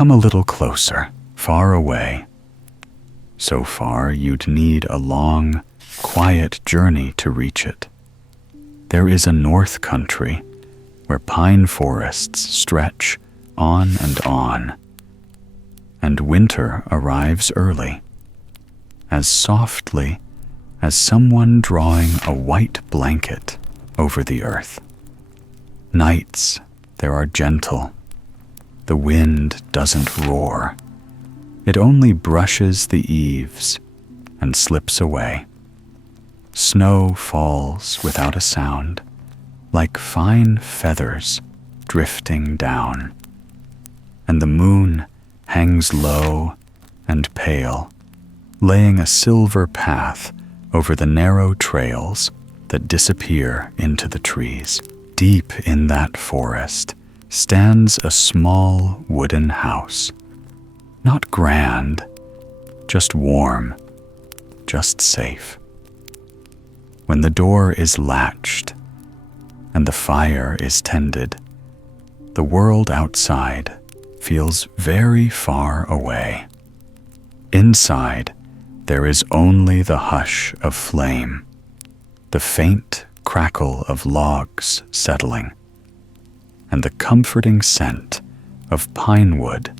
Come a little closer, far away. So far you'd need a long, quiet journey to reach it. There is a north country where pine forests stretch on and winter arrives early, as softly as someone drawing a white blanket over the earth. Nights there are gentle. The wind doesn't roar. It only brushes the eaves and slips away. Snow falls without a sound, like fine feathers drifting down, and the moon hangs low and pale, laying a silver path over the narrow trails that disappear into the trees. Deep in that forest stands a small wooden house. Not grand, just warm, just safe. When the door is latched and the fire is tended, the world outside feels very far away. Inside, there is only the hush of flame, the faint crackle of logs settling, and the comforting scent of pine wood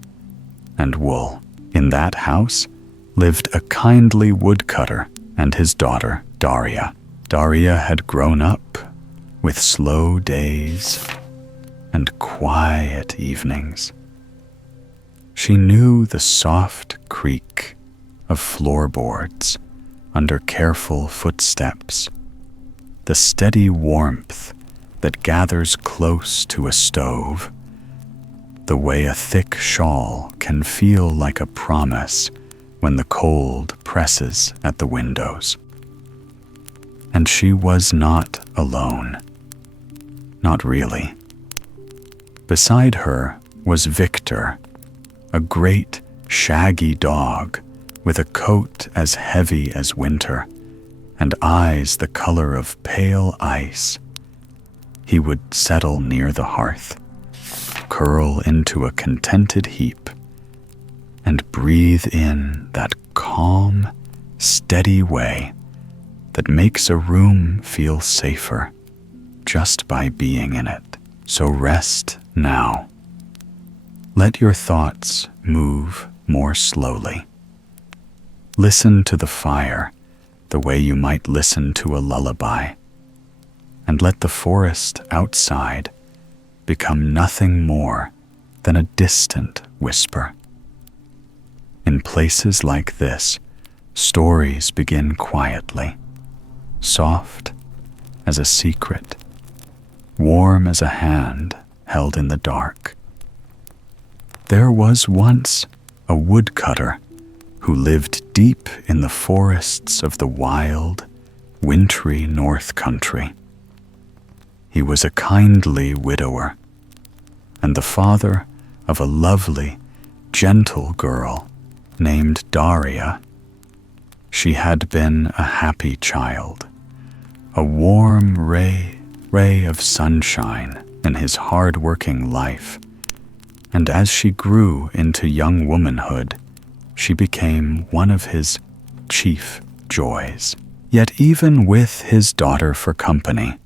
and wool. In that house lived a kindly woodcutter and his daughter, Daria. Daria had grown up with slow days and quiet evenings. She knew the soft creak of floorboards under careful footsteps, the steady warmth that gathers close to a stove, the way a thick shawl can feel like a promise when the cold presses at the windows. And she was not alone. Not really. Beside her was Victor, a great, shaggy dog with a coat as heavy as winter and eyes the color of pale ice. He would settle near the hearth, curl into a contented heap, and breathe in that calm, steady way that makes a room feel safer just by being in it. So rest now. Let your thoughts move more slowly. Listen to the fire the way you might listen to a lullaby, and let the forest outside become nothing more than a distant whisper. In places like this, stories begin quietly, soft as a secret, warm as a hand held in the dark. There was once a woodcutter who lived deep in the forests of the wild, wintry North Country. He was a kindly widower and the father of a lovely, gentle girl named Daria. She had been a happy child, a warm ray of sunshine in his hard-working life, and as she grew into young womanhood, she became one of his chief joys. Yet even with his daughter for company,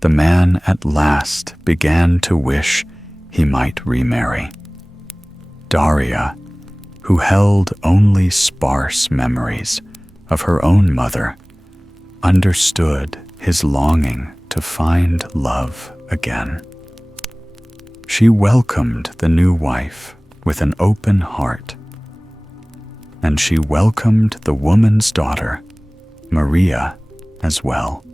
the man at last began to wish he might remarry. Daria, who held only sparse memories of her own mother, understood his longing to find love again. She welcomed the new wife with an open heart, and she welcomed the woman's daughter, Maria, as well.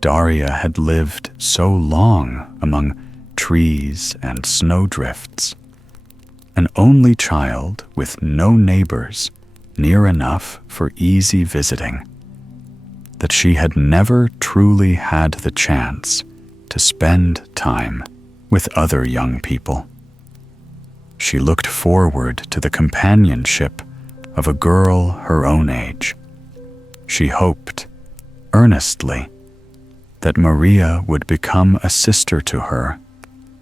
Daria had lived so long among trees and snowdrifts, an only child with no neighbors near enough for easy visiting, that she had never truly had the chance to spend time with other young people. She looked forward to the companionship of a girl her own age. She hoped, earnestly, that Maria would become a sister to her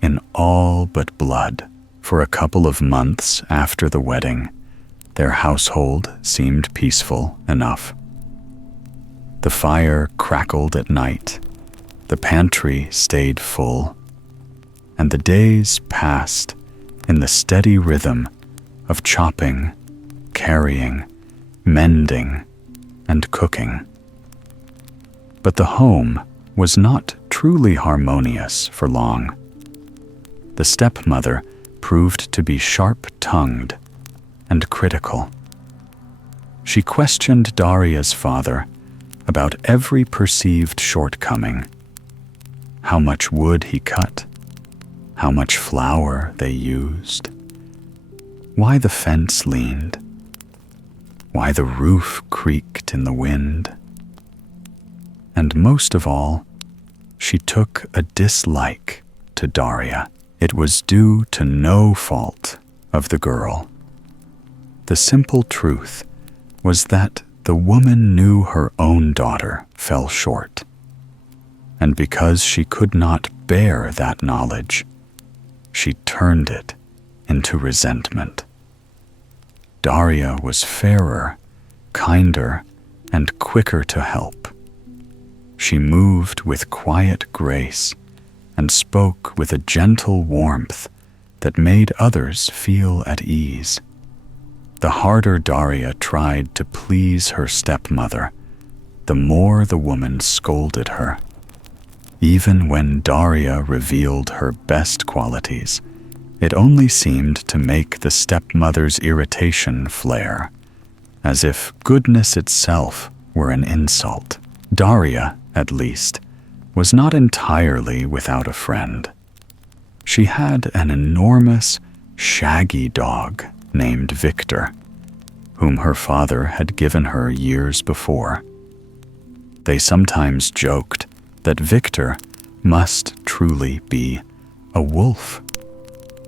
in all but blood, For a couple of months after the wedding, their household seemed peaceful enough. The fire crackled at night, the pantry stayed full, and the days passed in the steady rhythm of chopping, carrying, mending, and cooking. But the home was not truly harmonious for long. The stepmother proved to be sharp-tongued and critical. She questioned Daria's father about every perceived shortcoming: how much wood he cut, how much flour they used, why the fence leaned, why the roof creaked in the wind. And most of all, she took a dislike to Daria. It was due to no fault of the girl. The simple truth was that the woman knew her own daughter fell short, and because she could not bear that knowledge, she turned it into resentment. Daria was fairer, kinder, and quicker to help. She moved with quiet grace and spoke with a gentle warmth that made others feel at ease. The harder Daria tried to please her stepmother, the more the woman scolded her. Even when Daria revealed her best qualities, it only seemed to make the stepmother's irritation flare, as if goodness itself were an insult. Daria, at least, was not entirely without a friend. She had an enormous, shaggy dog named Victor, whom her father had given her years before. They sometimes joked that Victor must truly be a wolf,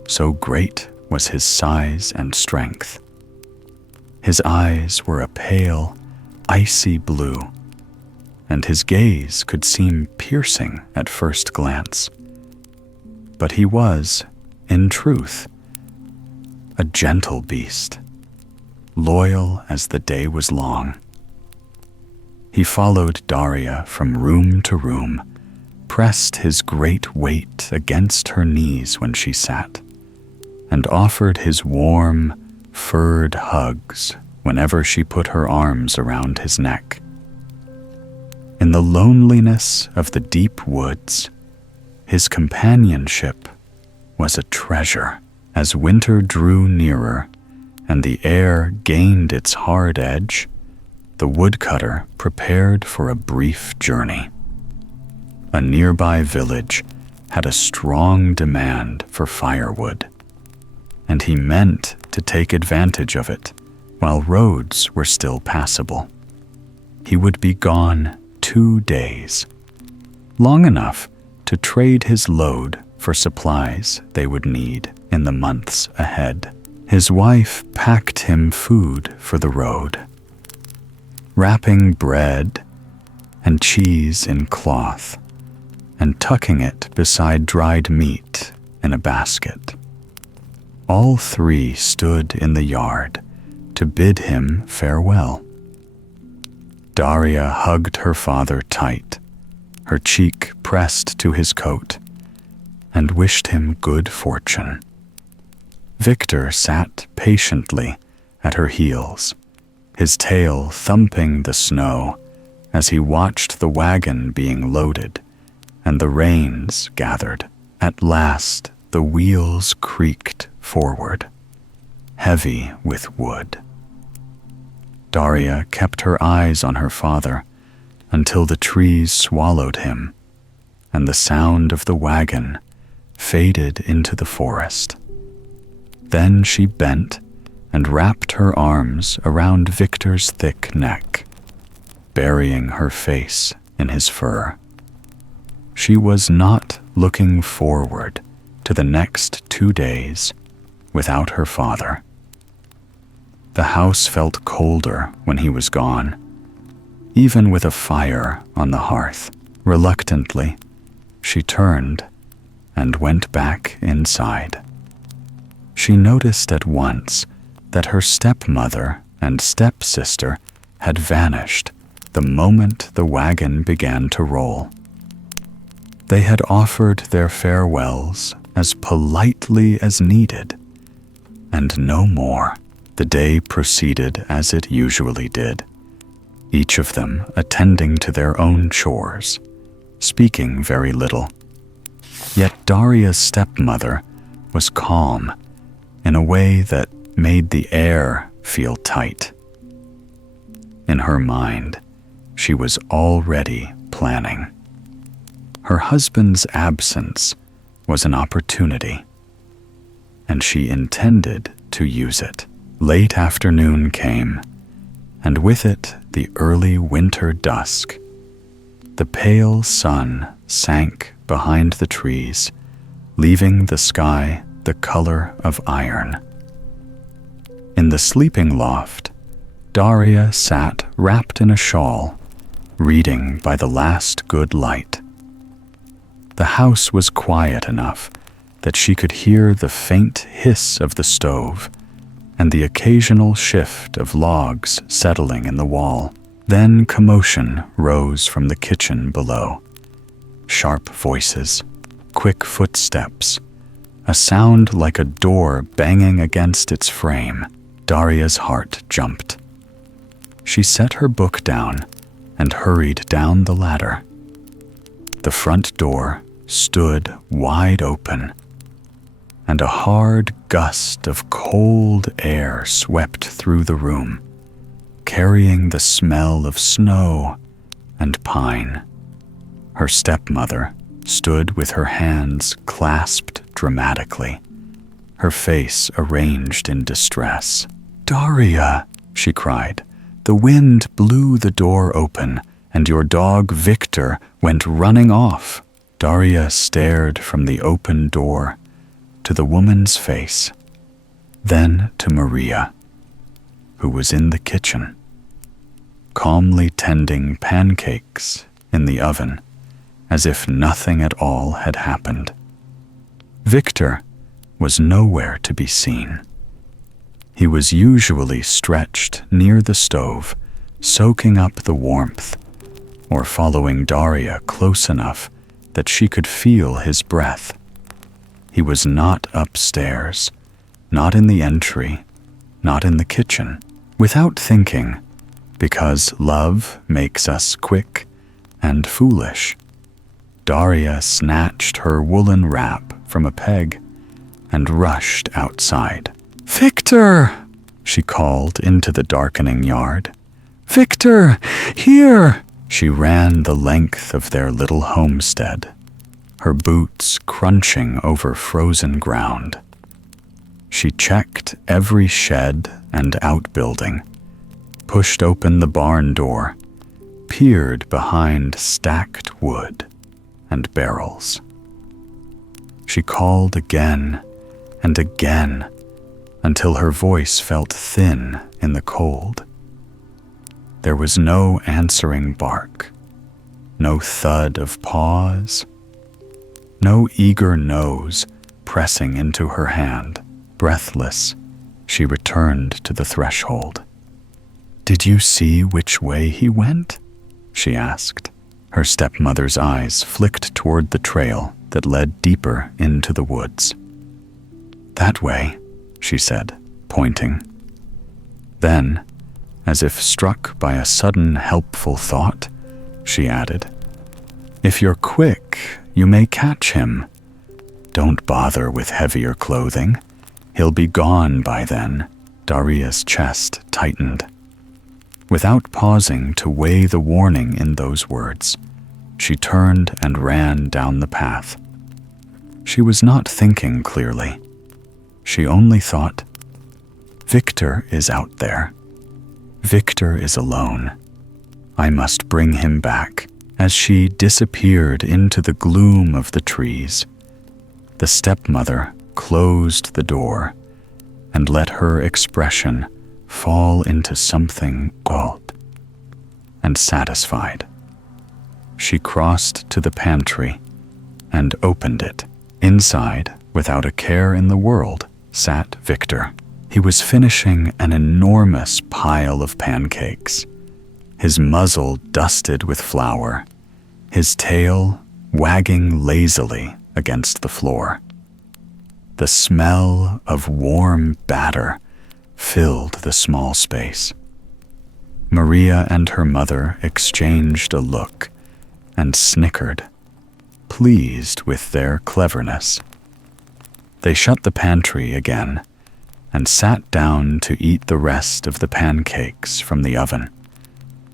so great was his size and strength. His eyes were a pale, icy blue, and his gaze could seem piercing at first glance. But he was, in truth, a gentle beast, loyal as the day was long. He followed Daria from room to room, pressed his great weight against her knees when she sat, and offered his warm, furred hugs whenever she put her arms around his neck. In the loneliness of the deep woods, his companionship was a treasure. As winter drew nearer and the air gained its hard edge, the woodcutter prepared for a brief journey. A nearby village had a strong demand for firewood, and he meant to take advantage of it while roads were still passable. He would be gone 2 days, long enough to trade his load for supplies they would need in the months ahead. His wife packed him food for the road, wrapping bread and cheese in cloth and tucking it beside dried meat in a basket. All three stood in the yard to bid him farewell. Daria hugged her father tight, her cheek pressed to his coat, and wished him good fortune. Victor sat patiently at her heels, his tail thumping the snow as he watched the wagon being loaded and the rains gathered. At last, the wheels creaked forward, heavy with wood. Daria kept her eyes on her father until the trees swallowed him and the sound of the wagon faded into the forest. Then she bent and wrapped her arms around Victor's thick neck, burying her face in his fur. She was not looking forward to the next 2 days without her father. The house felt colder when he was gone, even with a fire on the hearth. Reluctantly, she turned and went back inside. She noticed at once that her stepmother and stepsister had vanished the moment the wagon began to roll. They had offered their farewells as politely as needed, and no more. The day proceeded as it usually did, each of them attending to their own chores, speaking very little. Yet Daria's stepmother was calm in a way that made the air feel tight. In her mind, she was already planning. Her husband's absence was an opportunity, and she intended to use it. Late afternoon came, and with it the early winter dusk. The pale sun sank behind the trees, leaving the sky the color of iron. In the sleeping loft, Daria sat wrapped in a shawl, reading by the last good light. The house was quiet enough that she could hear the faint hiss of the stove and the occasional shift of logs settling in the wall. Then commotion rose from the kitchen below. Sharp voices, quick footsteps, a sound like a door banging against its frame. Daria's heart jumped. She set her book down and hurried down the ladder. The front door stood wide open, and a hard gust of cold air swept through the room, carrying the smell of snow and pine. Her stepmother stood with her hands clasped dramatically, her face arranged in distress. "Daria," she cried, "the wind blew the door open, and your dog Victor went running off." Daria stared from the open door to the woman's face, then to Maria, who was in the kitchen, calmly tending pancakes in the oven, as if nothing at all had happened. Victor was nowhere to be seen. He was usually stretched near the stove, soaking up the warmth, or following Daria close enough that she could feel his breath. He was not upstairs, not in the entry, not in the kitchen. Without thinking, because love makes us quick and foolish, Daria snatched her woolen wrap from a peg and rushed outside. "Victor!" she called into the darkening yard. "Victor, here!" She ran the length of their little homestead, her boots crunching over frozen ground. She checked every shed and outbuilding, pushed open the barn door, peered behind stacked wood and barrels. She called again and again until her voice felt thin in the cold. There was no answering bark, no thud of paws, no eager nose pressing into her hand. Breathless, she returned to the threshold. "Did you see which way he went?" she asked. Her stepmother's eyes flicked toward the trail that led deeper into the woods. "That way," she said, pointing. Then, as if struck by a sudden helpful thought, she added, "If you're quick, you may catch him. Don't bother with heavier clothing. He'll be gone by then." Daria's chest tightened. Without pausing to weigh the warning in those words, she turned and ran down the path. She was not thinking clearly. She only thought, "Victor is out there. Victor is alone. I must bring him back." As she disappeared into the gloom of the trees, the stepmother closed the door and let her expression fall into something cold and satisfied. She crossed to the pantry and opened it. Inside, without a care in the world, sat Victor. He was finishing an enormous pile of pancakes, his muzzle dusted with flour, his tail wagging lazily against the floor. The smell of warm batter filled the small space. Maria and her mother exchanged a look and snickered, pleased with their cleverness. They shut the pantry again and sat down to eat the rest of the pancakes from the oven,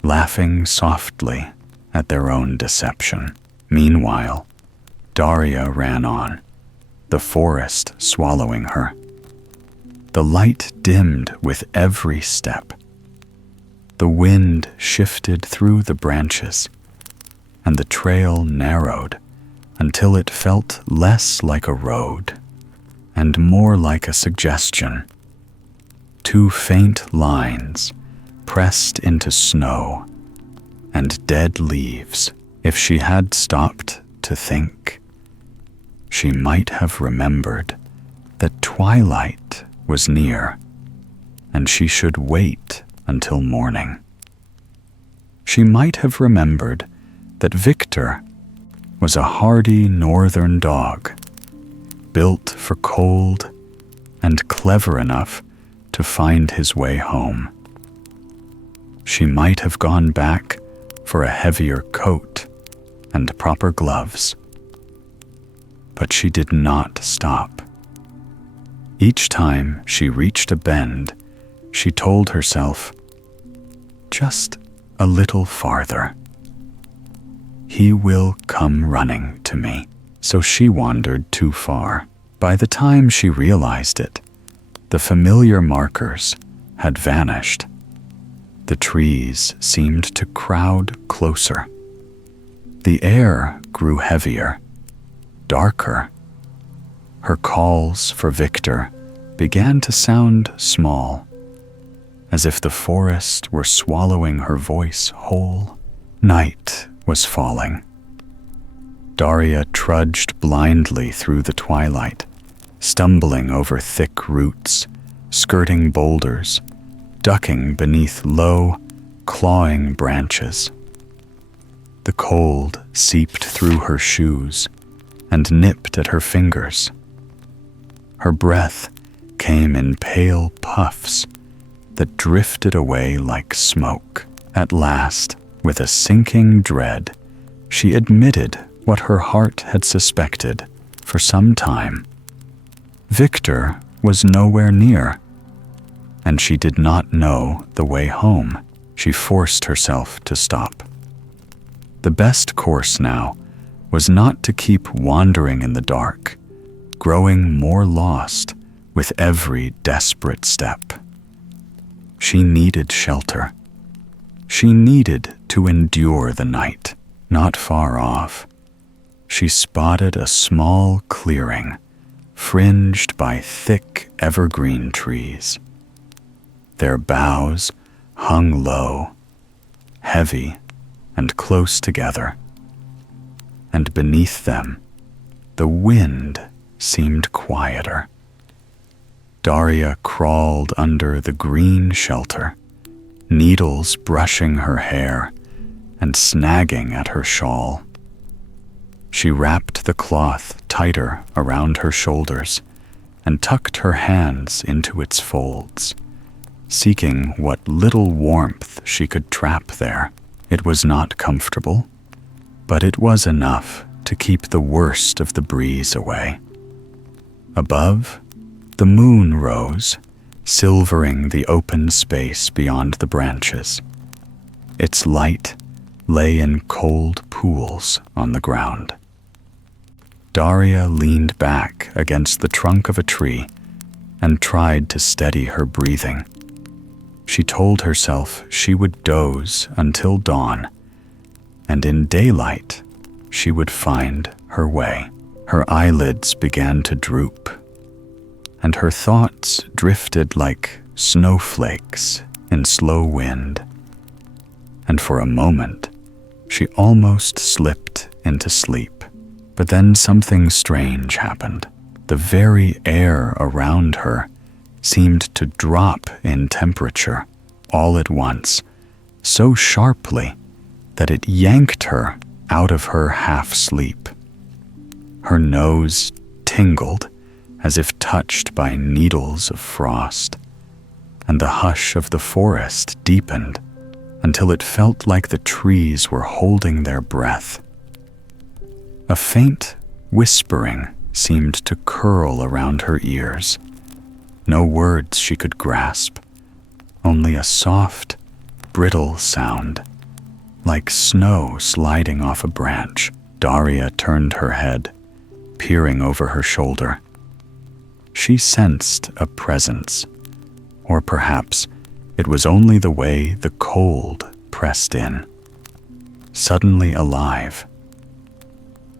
laughing softly at their own deception. Meanwhile, Daria ran on, the forest swallowing her. The light dimmed with every step. The wind shifted through the branches, and the trail narrowed until it felt less like a road and more like a suggestion. Two faint lines pressed into snow and dead leaves. If she had stopped to think, she might have remembered that twilight was near and she should wait until morning. She might have remembered that Victor was a hardy northern dog, built for cold and clever enough to find his way home. She might have gone back for a heavier coat and proper gloves. But she did not stop. Each time she reached a bend, she told herself, just a little farther. He will come running to me. So she wandered too far. By the time she realized it, the familiar markers had vanished. The trees seemed to crowd closer. The air grew heavier, darker. Her calls for Victor began to sound small, as if the forest were swallowing her voice whole. Night was falling. Daria trudged blindly through the twilight, stumbling over thick roots, skirting boulders, ducking beneath low, clawing branches. The cold seeped through her shoes and nipped at her fingers. Her breath came in pale puffs that drifted away like smoke. At last, with a sinking dread, she admitted what her heart had suspected for some time. Victor was nowhere near, and she did not know the way home. She forced herself to stop. The best course now was not to keep wandering in the dark, growing more lost with every desperate step. She needed shelter. She needed to endure the night. Not far off, she spotted a small clearing fringed by thick evergreen trees. Their boughs hung low, heavy and close together, and beneath them, the wind seemed quieter. Daria crawled under the green shelter, needles brushing her hair and snagging at her shawl. She wrapped the cloth tighter around her shoulders and tucked her hands into its folds, seeking what little warmth she could trap there. It was not comfortable, but it was enough to keep the worst of the breeze away. Above, the moon rose, silvering the open space beyond the branches. Its light lay in cold pools on the ground. Daria leaned back against the trunk of a tree and tried to steady her breathing. She told herself she would doze until dawn, and in daylight she would find her way. Her eyelids began to droop, and her thoughts drifted like snowflakes in slow wind. And for a moment, she almost slipped into sleep. But then something strange happened. The very air around her seemed to drop in temperature all at once, so sharply that it yanked her out of her half-sleep. Her nose tingled as if touched by needles of frost, and the hush of the forest deepened until it felt like the trees were holding their breath. A faint whispering seemed to curl around her ears. No words she could grasp, only a soft, brittle sound, like snow sliding off a branch. Daria turned her head, peering over her shoulder. She sensed a presence, or perhaps it was only the way the cold pressed in, suddenly alive.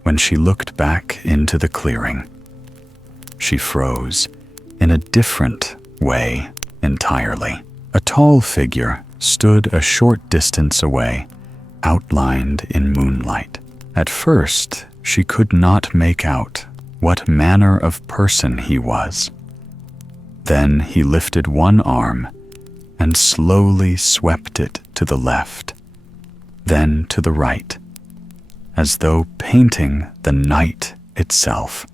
When she looked back into the clearing, she froze in a different way entirely. A tall figure stood a short distance away, outlined in moonlight. At first, she could not make out what manner of person he was. Then he lifted one arm and slowly swept it to the left, then to the right, as though painting the night itself.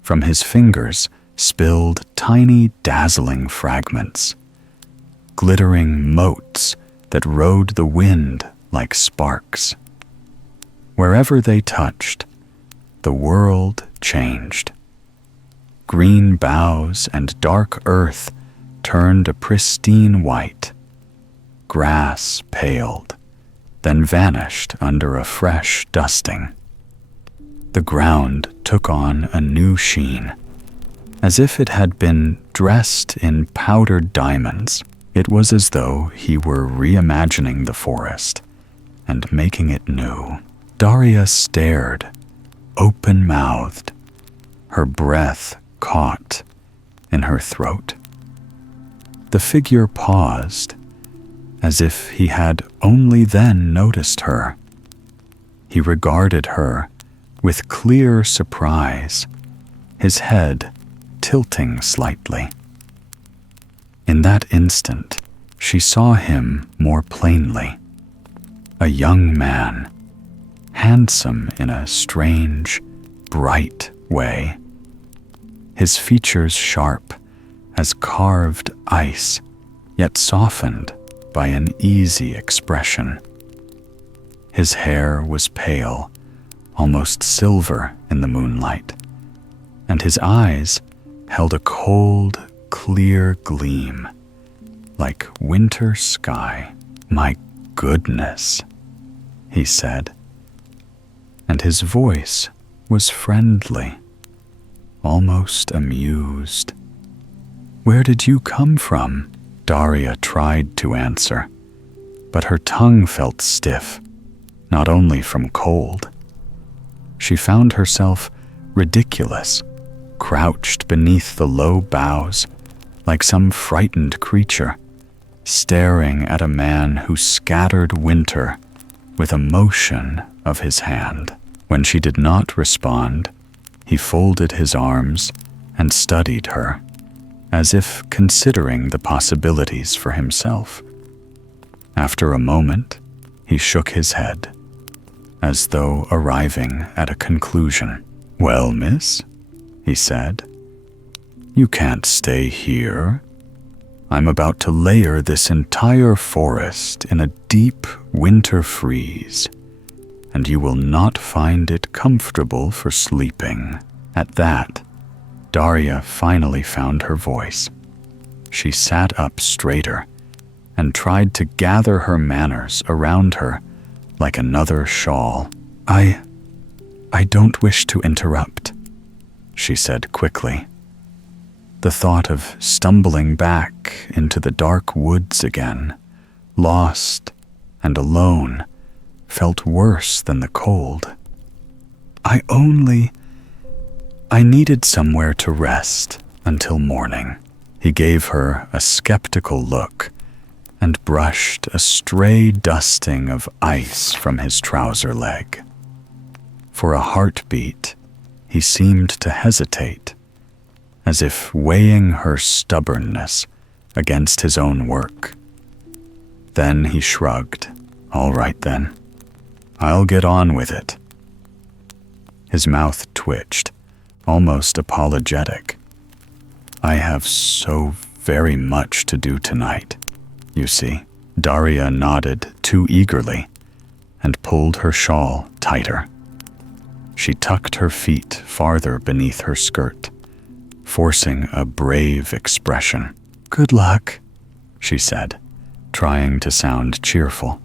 From his fingers spilled tiny dazzling fragments, glittering motes that rode the wind like sparks. Wherever they touched, the world changed. Green boughs and dark earth turned a pristine white. Grass paled, then vanished under a fresh dusting. The ground took on a new sheen, as if it had been dressed in powdered diamonds. It was as though he were reimagining the forest and making it new. Daria stared, open-mouthed, her breath caught in her throat. The figure paused, as if he had only then noticed her. He regarded her with clear surprise, his head tilting slightly. In that instant, she saw him more plainly. A young man, handsome in a strange, bright way. His features sharp as carved ice, yet softened by an easy expression. His hair was pale, almost silver in the moonlight, and his eyes held a cold, clear gleam, like winter sky. "My goodness," he said, and his voice was friendly, almost amused. "Where did you come from?" Daria tried to answer, but her tongue felt stiff, not only from cold. She found herself ridiculous, crouched beneath the low boughs like some frightened creature, staring at a man who scattered winter with a motion of his hand. When she did not respond, he folded his arms and studied her, as if considering the possibilities for himself. After a moment, he shook his head, as though arriving at a conclusion. "Well, miss," he said, "you can't stay here. I'm about to layer this entire forest in a deep winter freeze, and you will not find it comfortable for sleeping." At that, Daria finally found her voice. She sat up straighter and tried to gather her manners around her like another shawl. I don't wish to interrupt," she said quickly. The thought of stumbling back into the dark woods again, lost and alone, felt worse than the cold. I needed somewhere to rest until morning." He gave her a skeptical look and brushed a stray dusting of ice from his trouser leg. For a heartbeat, he seemed to hesitate, as if weighing her stubbornness against his own work. Then he shrugged. "All right then. I'll get on with it." His mouth twitched, almost apologetic. "I have so very much to do tonight, you see." Daria nodded too eagerly and pulled her shawl tighter. She tucked her feet farther beneath her skirt, forcing a brave expression. "Good luck," she said, trying to sound cheerful.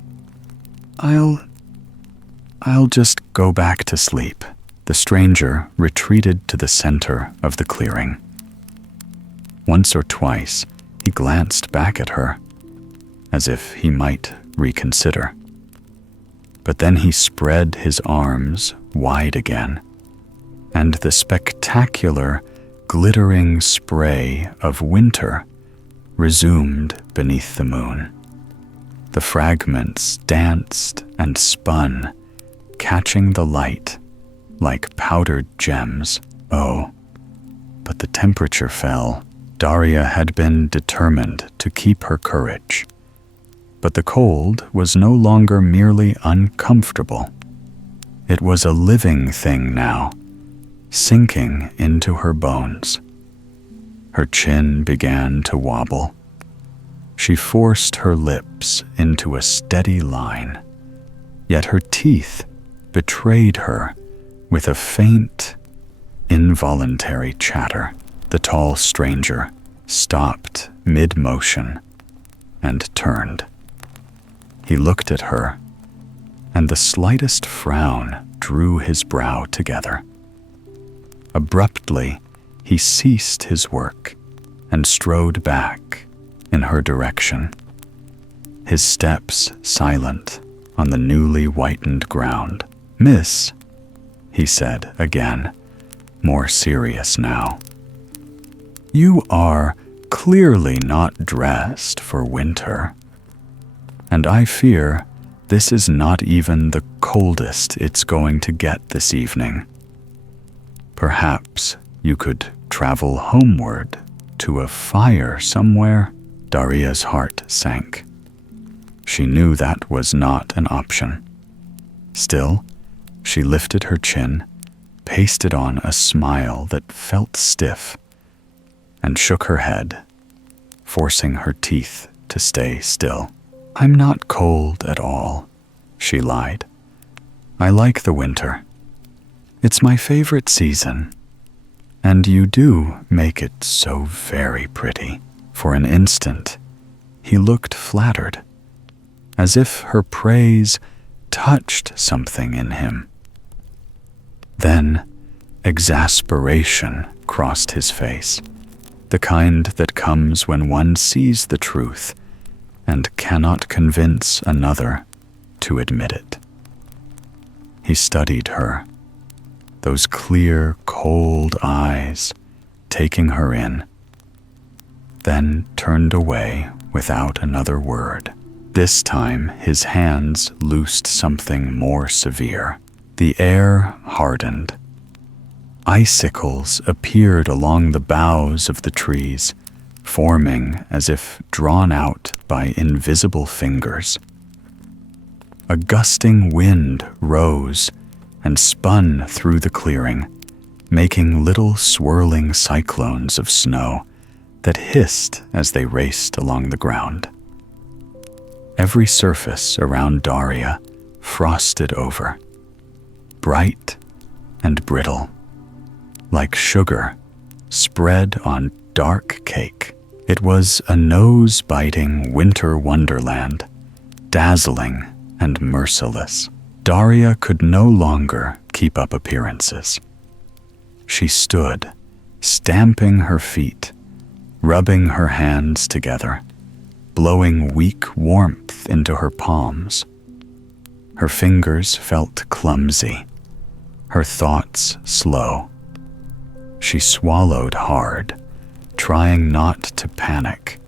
I'll just go back to sleep." The stranger retreated to the center of the clearing. Once or twice, he glanced back at her, as if he might reconsider. But then he spread his arms wide again, and the spectacular, glittering spray of winter resumed beneath the moon. The fragments danced and spun, catching the light like powdered gems. Oh, but the temperature fell. Daria had been determined to keep her courage. But the cold was no longer merely uncomfortable. It was a living thing now, sinking into her bones. Her chin began to wobble. She forced her lips into a steady line, yet her teeth betrayed her with a faint, involuntary chatter. The tall stranger stopped mid-motion and turned. He looked at her, and the slightest frown drew his brow together. Abruptly, he ceased his work and strode back in her direction, his steps silent on the newly whitened ground. "Miss," he said again, more serious now, "you are clearly not dressed for winter, and I fear this is not even the coldest it's going to get this evening. Perhaps you could travel homeward to a fire somewhere." Daria's heart sank. She knew that was not an option. Still, she lifted her chin, pasted on a smile that felt stiff, and shook her head, forcing her teeth to stay still. "I'm not cold at all," she lied. "I like the winter. It's my favorite season, and you do make it so very pretty." For an instant, he looked flattered, as if her praise touched something in him. Then exasperation crossed his face, the kind that comes when one sees the truth and cannot convince another to admit it. He studied her, those clear, cold eyes taking her in, then turned away without another word. This time his hands loosed something more severe. The air hardened. Icicles appeared along the boughs of the trees, forming as if drawn out by invisible fingers. A gusting wind rose and spun through the clearing, making little swirling cyclones of snow that hissed as they raced along the ground. Every surface around Daria frosted over, bright and brittle, like sugar spread on dark cake. It was a nose-biting winter wonderland, dazzling and merciless. Daria could no longer keep up appearances. She stood, stamping her feet, rubbing her hands together, blowing weak warmth into her palms. Her fingers felt clumsy, her thoughts slow. She swallowed hard, trying not to panic,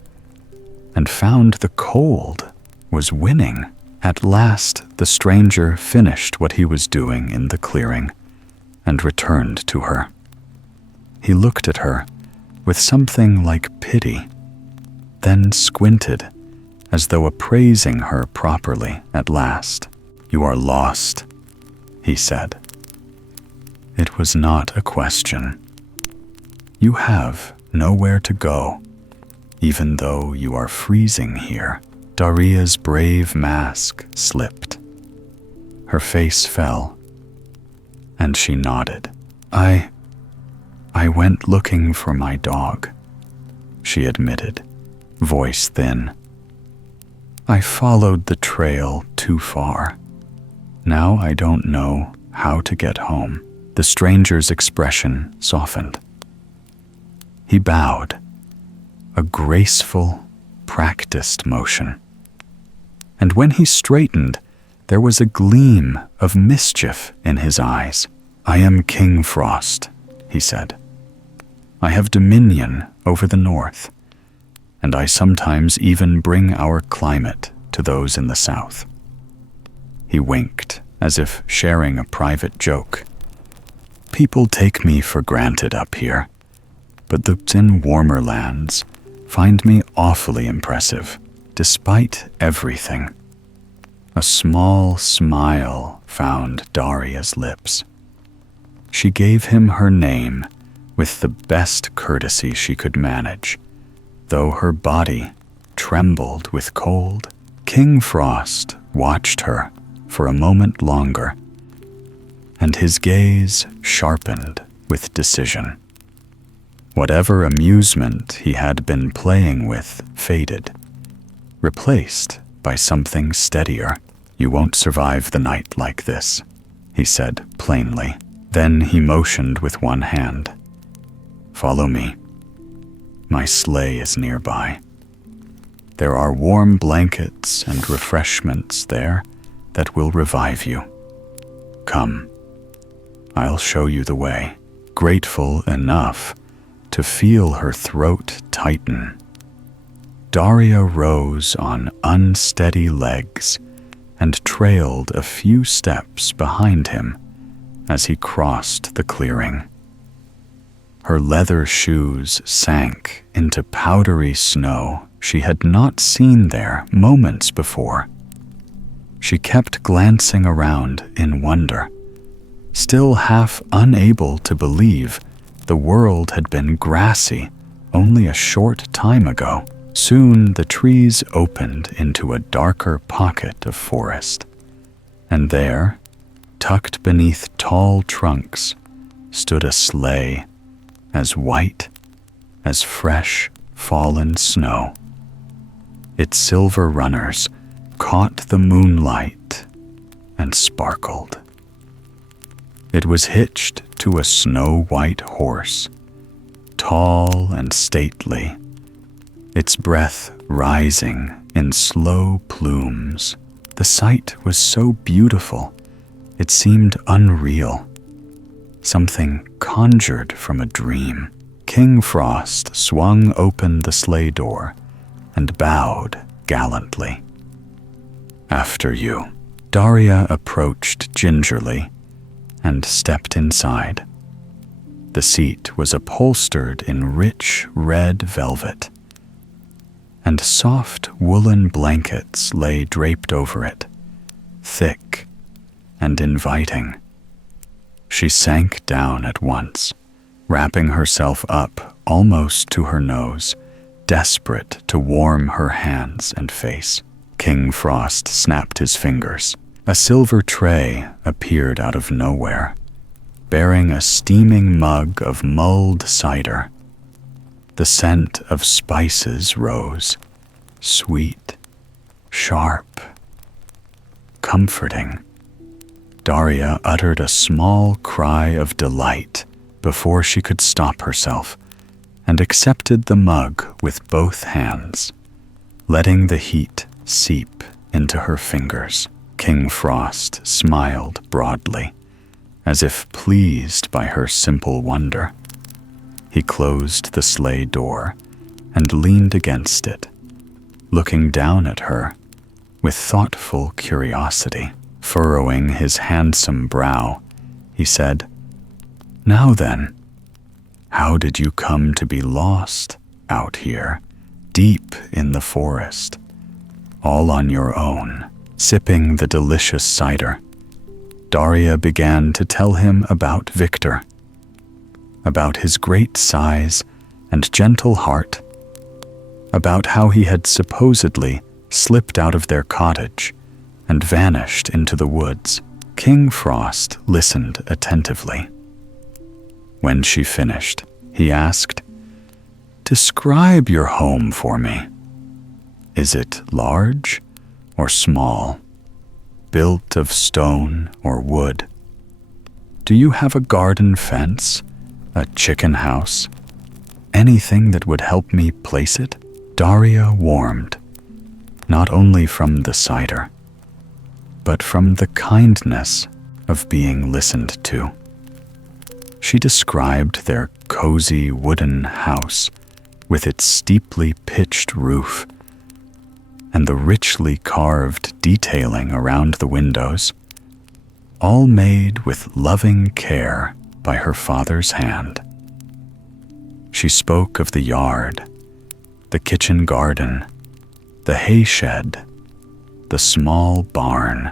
and found the cold was winning. At last, the stranger finished what he was doing in the clearing, and returned to her. He looked at her with something like pity, then squinted as though appraising her properly at last. "You are lost," he said. It was not a question. "You have nowhere to go, even though you are freezing here." Daria's brave mask slipped. Her face fell, and she nodded. I went looking for my dog," she admitted, voice thin. "I followed the trail too far. Now I don't know how to get home." The stranger's expression softened. He bowed, a graceful, practiced motion. And when he straightened, there was a gleam of mischief in his eyes. "I am King Frost," he said. "I have dominion over the north, and I sometimes even bring our climate to those in the south." He winked, as if sharing a private joke. "People take me for granted up here, but those in warmer lands find me awfully impressive, despite everything." A small smile found Daria's lips. She gave him her name with the best courtesy she could manage, though her body trembled with cold. King Frost watched her for a moment longer, and his gaze sharpened with decision. Whatever amusement he had been playing with faded, replaced by something steadier. "You won't survive the night like this," he said plainly. Then he motioned with one hand. "Follow me. My sleigh is nearby. There are warm blankets and refreshments there that will revive you. Come, I'll show you the way." Grateful enough to feel her throat tighten, Daria rose on unsteady legs and trailed a few steps behind him as he crossed the clearing. Her leather shoes sank into powdery snow she had not seen there moments before. She kept glancing around in wonder, still half unable to believe the world had been grassy only a short time ago. Soon the trees opened into a darker pocket of forest, and there, tucked beneath tall trunks, stood a sleigh as white as fresh fallen snow. Its silver runners caught the moonlight and sparkled. It was hitched to a snow-white horse, tall and stately, its breath rising in slow plumes. The sight was so beautiful, it seemed unreal, something conjured from a dream. King Frost swung open the sleigh door and bowed gallantly. "After you." Daria approached gingerly and stepped inside. The seat was upholstered in rich red velvet, and soft woolen blankets lay draped over it, thick and inviting. She sank down at once, wrapping herself up almost to her nose, desperate to warm her hands and face. King Frost snapped his fingers. A silver tray appeared out of nowhere, bearing a steaming mug of mulled cider. The scent of spices rose, sweet, sharp, comforting. Daria uttered a small cry of delight before she could stop herself, and accepted the mug with both hands, letting the heat seep into her fingers. King Frost smiled broadly, as if pleased by her simple wonder. He closed the sleigh door and leaned against it, looking down at her with thoughtful curiosity. Furrowing his handsome brow, he said, Now then, how did you come to be lost out here, deep in the forest, all on your own, sipping the delicious cider? Daria began to tell him about Victor, about his great size and gentle heart, about how he had supposedly slipped out of their cottage and vanished into the woods. King Frost listened attentively. When she finished, he asked, "Describe your home for me. Is it large or small? Built of stone or wood? Do you have a garden fence, a chicken house? Anything that would help me place it?" Daria warmed, not only from the cider, but from the kindness of being listened to. She described their cozy wooden house with its steeply pitched roof and the richly carved detailing around the windows, all made with loving care by her father's hand. She spoke of the yard, the kitchen garden, the hay shed, the small barn.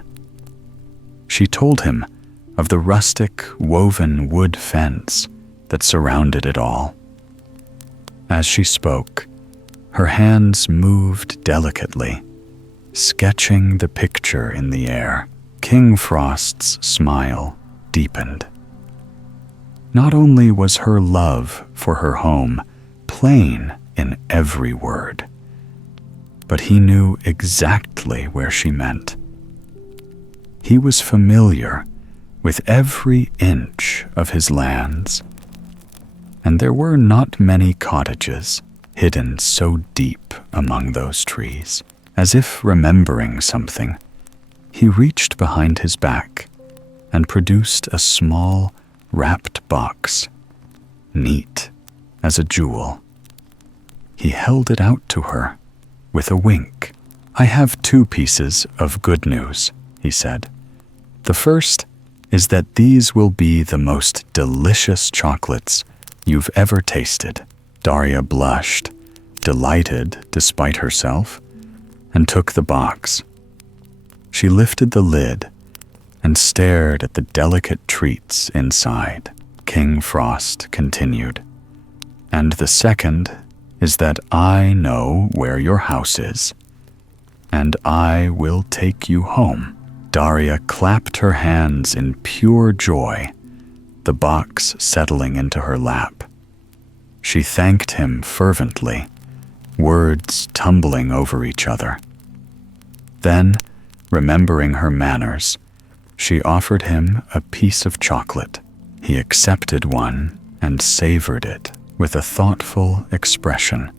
She told him of the rustic woven wood fence that surrounded it all. As she spoke, her hands moved delicately, sketching the picture in the air. King Frost's smile deepened. Not only was her love for her home plain in every word, but he knew exactly where she meant. He was familiar with every inch of his lands, and there were not many cottages hidden so deep among those trees. As if remembering something, he reached behind his back and produced a small, wrapped box, neat as a jewel. He held it out to her with a wink. "I have 2 pieces of good news," he said. "The first is that these will be the most delicious chocolates you've ever tasted." Daria blushed, delighted despite herself, and took the box. She lifted the lid and stared at the delicate treats inside. King Frost continued, "And the second is that I know where your house is, and I will take you home." Daria clapped her hands in pure joy, the box settling into her lap. She thanked him fervently, words tumbling over each other. Then, remembering her manners, she offered him a piece of chocolate. He accepted one and savored it with a thoughtful expression,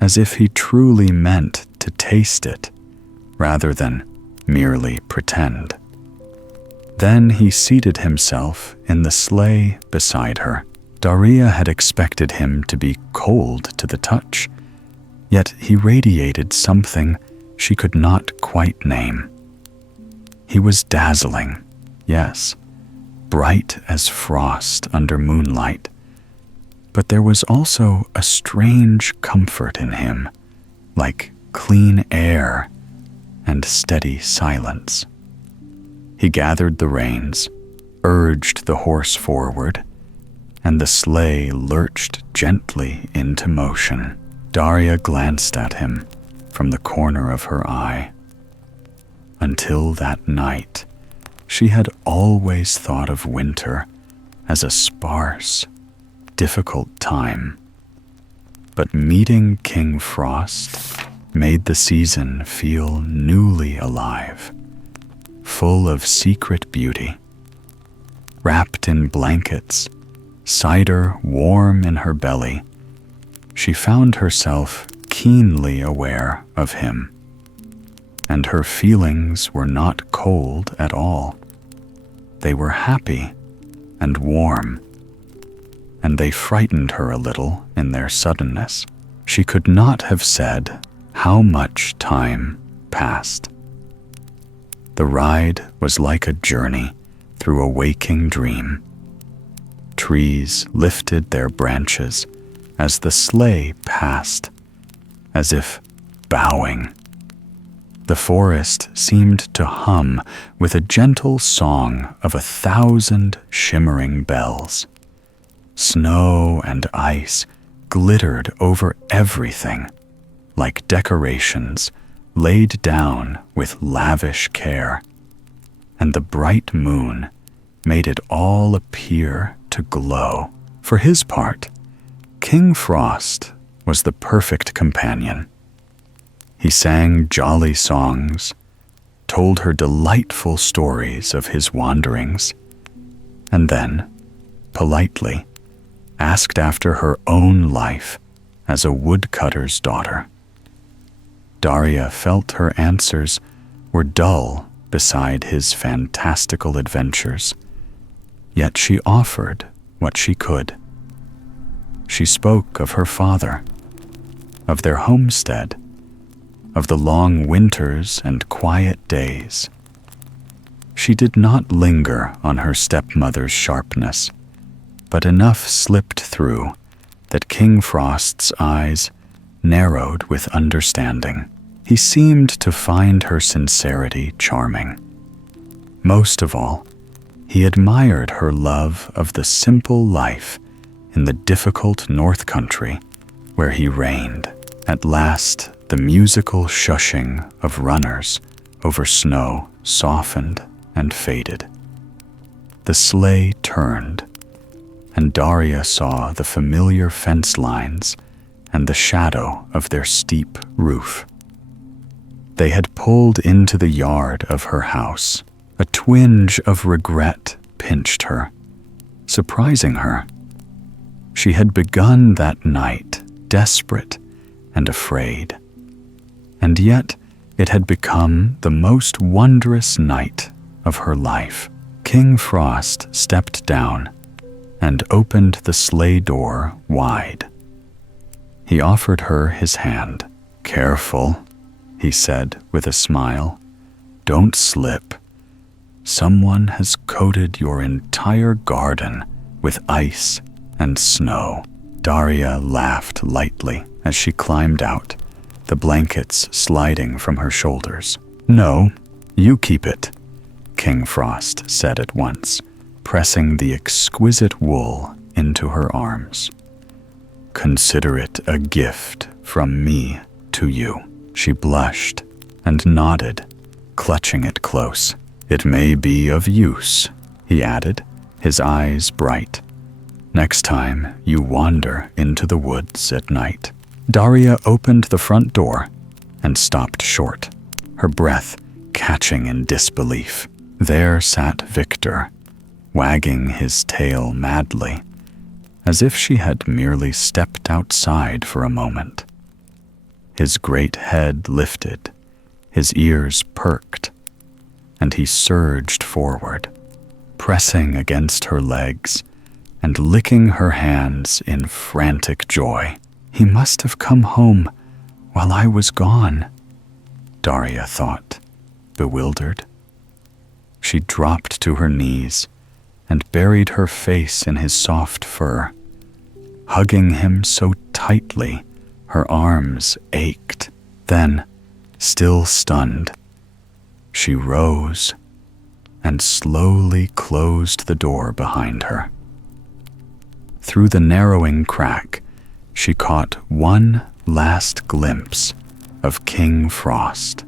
as if he truly meant to taste it rather than merely pretend. Then he seated himself in the sleigh beside her. Daria had expected him to be cold to the touch, yet he radiated something she could not quite name. He was dazzling, yes, bright as frost under moonlight, but there was also a strange comfort in him, like clean air and steady silence. He gathered the reins, urged the horse forward, and the sleigh lurched gently into motion. Daria glanced at him from the corner of her eye. Until that night, she had always thought of winter as a sparse, difficult time. But meeting King Frost made the season feel newly alive, full of secret beauty. Wrapped in blankets, cider warm in her belly, she found herself keenly aware of him, and her feelings were not cold at all. They were happy and warm, and they frightened her a little in their suddenness. She could not have said how much time passed. The ride was like a journey through a waking dream. trees lifted their branches as the sleigh passed, as if bowing. The forest seemed to hum with a gentle song of 1,000 shimmering bells. Snow and ice glittered over everything, like decorations laid down with lavish care, and the bright moon made it all appear to glow. For his part, King Frost was the perfect companion. He sang jolly songs, told her delightful stories of his wanderings, and then, politely, asked after her own life as a woodcutter's daughter. Daria felt her answers were dull beside his fantastical adventures, yet she offered what she could. She spoke of her father, of their homestead, of the long winters and quiet days. She did not linger on her stepmother's sharpness, but enough slipped through that King Frost's eyes narrowed with understanding. He seemed to find her sincerity charming. Most of all, he admired her love of the simple life in the difficult North Country where he reigned. At last, the musical shushing of runners over snow softened and faded. The sleigh turned, and Daria saw the familiar fence lines and the shadow of their steep roof. They had pulled into the yard of her house. A twinge of regret pinched her, surprising her. She had begun that night desperate and afraid, and yet it had become the most wondrous night of her life. King Frost stepped down and opened the sleigh door wide. He offered her his hand. "Careful," he said with a smile. "Don't slip. Someone has coated your entire garden with ice and snow." Daria laughed lightly as she climbed out, the blankets sliding from her shoulders. "No, you keep it," King Frost said at once, pressing the exquisite wool into her arms. "Consider it a gift from me to you." She blushed and nodded, clutching it close. "It may be of use," he added, his eyes bright, "next time you wander into the woods at night." Daria opened the front door and stopped short, her breath catching in disbelief. There sat Victor, wagging his tail madly, as if she had merely stepped outside for a moment. His great head lifted, his ears perked, and he surged forward, pressing against her legs and licking her hands in frantic joy. "He must have come home while I was gone," Daria thought, bewildered. She dropped to her knees and buried her face in his soft fur. Hugging him so tightly, her arms ached. Then, still stunned, she rose and slowly closed the door behind her. Through the narrowing crack, she caught one last glimpse of King Frost.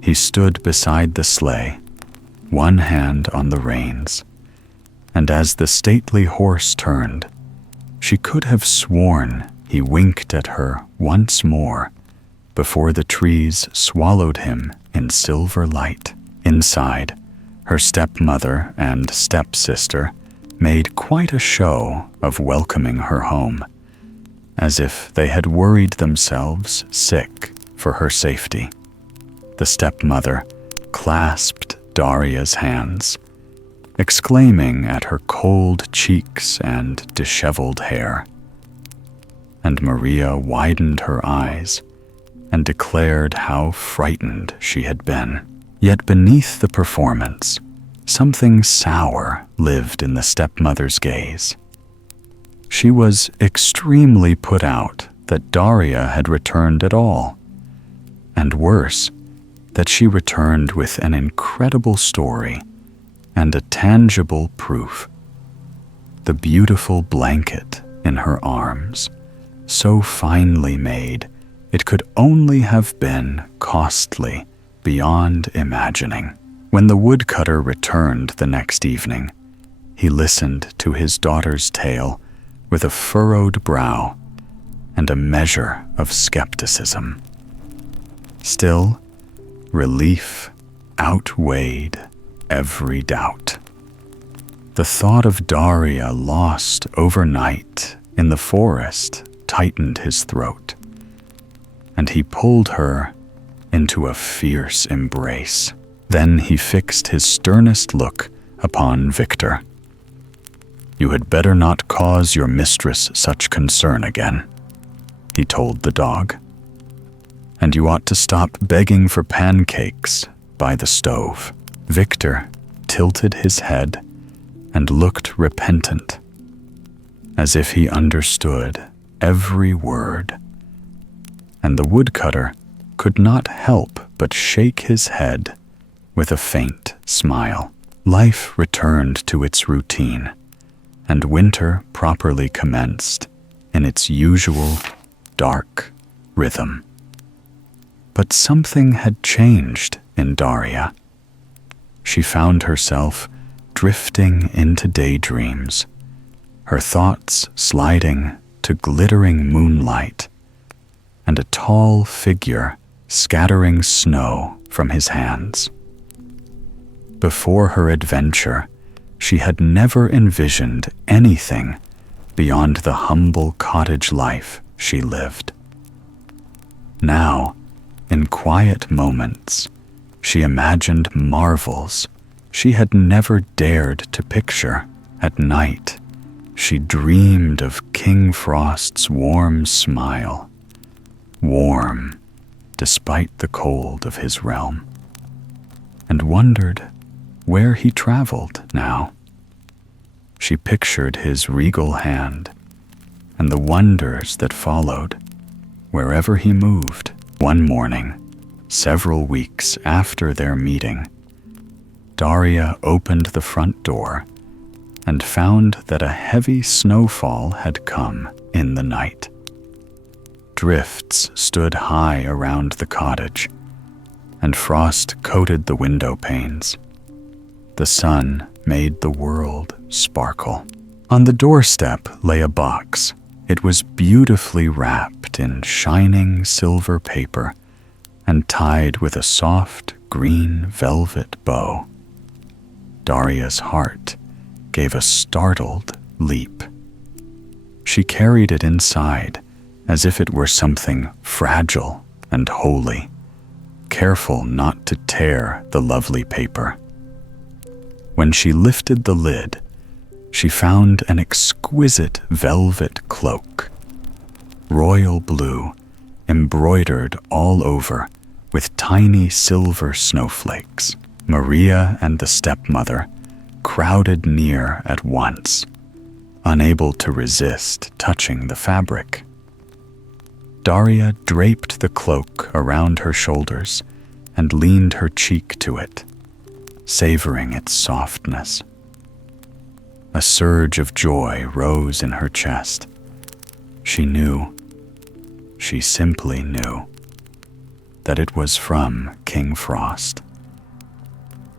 He stood beside the sleigh, one hand on the reins, and as the stately horse turned, she could have sworn he winked at her once more before the trees swallowed him in silver light. Inside, her stepmother and stepsister made quite a show of welcoming her home, as if they had worried themselves sick for her safety. The stepmother clasped Daria's hands, exclaiming at her cold cheeks and disheveled hair. And Maria widened her eyes and declared how frightened she had been. Yet beneath the performance, Something sour lived in the stepmother's gaze. She was extremely put out that Daria had returned at all, and worse, that she returned with an incredible story and a tangible proof. The beautiful blanket in her arms, so finely made, it could only have been costly beyond imagining. When the woodcutter returned the next evening, he listened to his daughter's tale with a furrowed brow and a measure of skepticism. Still, relief outweighed every doubt. The thought of Daria lost overnight in the forest tightened his throat, and he pulled her into a fierce embrace. Then he fixed his sternest look upon Victor. "You had better not cause your mistress such concern again," he told the dog. "And you ought to stop begging for pancakes by the stove." Victor tilted his head and looked repentant, as if he understood every word. And the woodcutter could not help but shake his head with a faint smile. Life returned to its routine, and winter properly commenced in its usual dark rhythm. But something had changed in Daria. She found herself drifting into daydreams, her thoughts sliding to glittering moonlight, and a tall figure scattering snow from his hands. Before her adventure, she had never envisioned anything beyond the humble cottage life she lived. Now, in quiet moments, she imagined marvels she had never dared to picture. At night, she dreamed of King Frost's warm smile, warm despite the cold of his realm, and wondered where he traveled now. She pictured his regal hand and the wonders that followed wherever he moved. One morning, several weeks after their meeting, Daria opened the front door and found that a heavy snowfall had come in the night. Drifts stood high around the cottage, and frost coated the window panes. The sun made the world sparkle. On the doorstep lay a box. It was beautifully wrapped in shining silver paper and tied with a soft green velvet bow. Daria's heart gave a startled leap. She carried it inside as if it were something fragile and holy, careful not to tear the lovely paper. When she lifted the lid, she found an exquisite velvet cloak, royal blue, embroidered all over with tiny silver snowflakes. Maria and the stepmother crowded near at once, unable to resist touching the fabric. Daria draped the cloak around her shoulders and leaned her cheek to it, savoring its softness. A surge of joy rose in her chest. She simply knew, that it was from King Frost.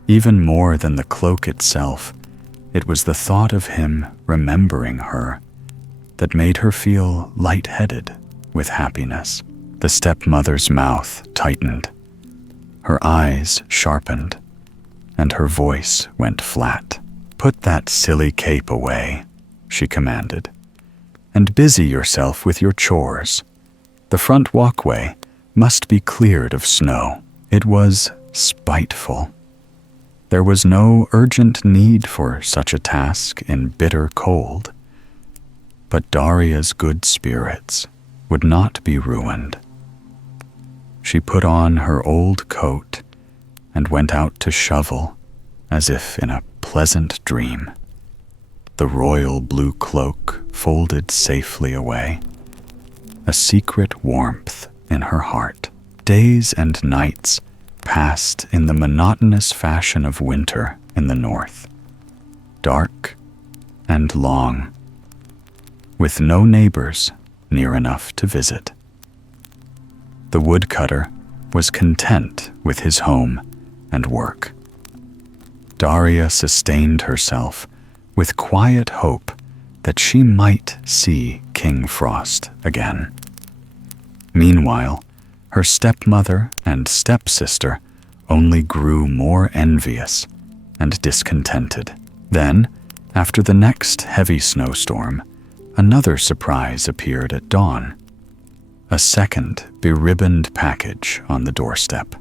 Even more than the cloak itself, it was the thought of him remembering her that made her feel lightheaded with happiness. The stepmother's mouth tightened, her eyes sharpened, and her voice went flat. "Put that silly cape away," she commanded, "and busy yourself with your chores. The front walkway must be cleared of snow." It was spiteful. There was no urgent need for such a task in bitter cold, but Daria's good spirits would not be ruined. She put on her old coat and went out to shovel as if in a pleasant dream. The royal blue cloak folded safely away, a secret warmth in her heart. Days and nights passed in the monotonous fashion of winter in the north, dark and long, with no neighbors near enough to visit. The woodcutter was content with his home and work. Daria sustained herself with quiet hope that she might see King Frost again. Meanwhile, her stepmother and stepsister only grew more envious and discontented. Then, after the next heavy snowstorm, another surprise appeared at dawn. A second beribboned package on the doorstep.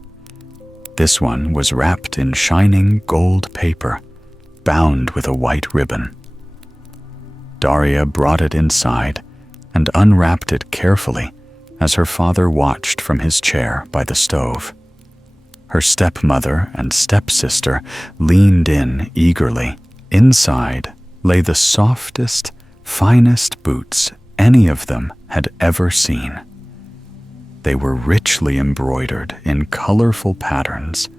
This one was wrapped in shining gold paper, bound with a white ribbon. Daria brought it inside and unwrapped it carefully as her father watched from his chair by the stove. Her stepmother and stepsister leaned in eagerly. Inside lay the softest, finest boots any of them had ever seen. They were richly embroidered in colorful patterns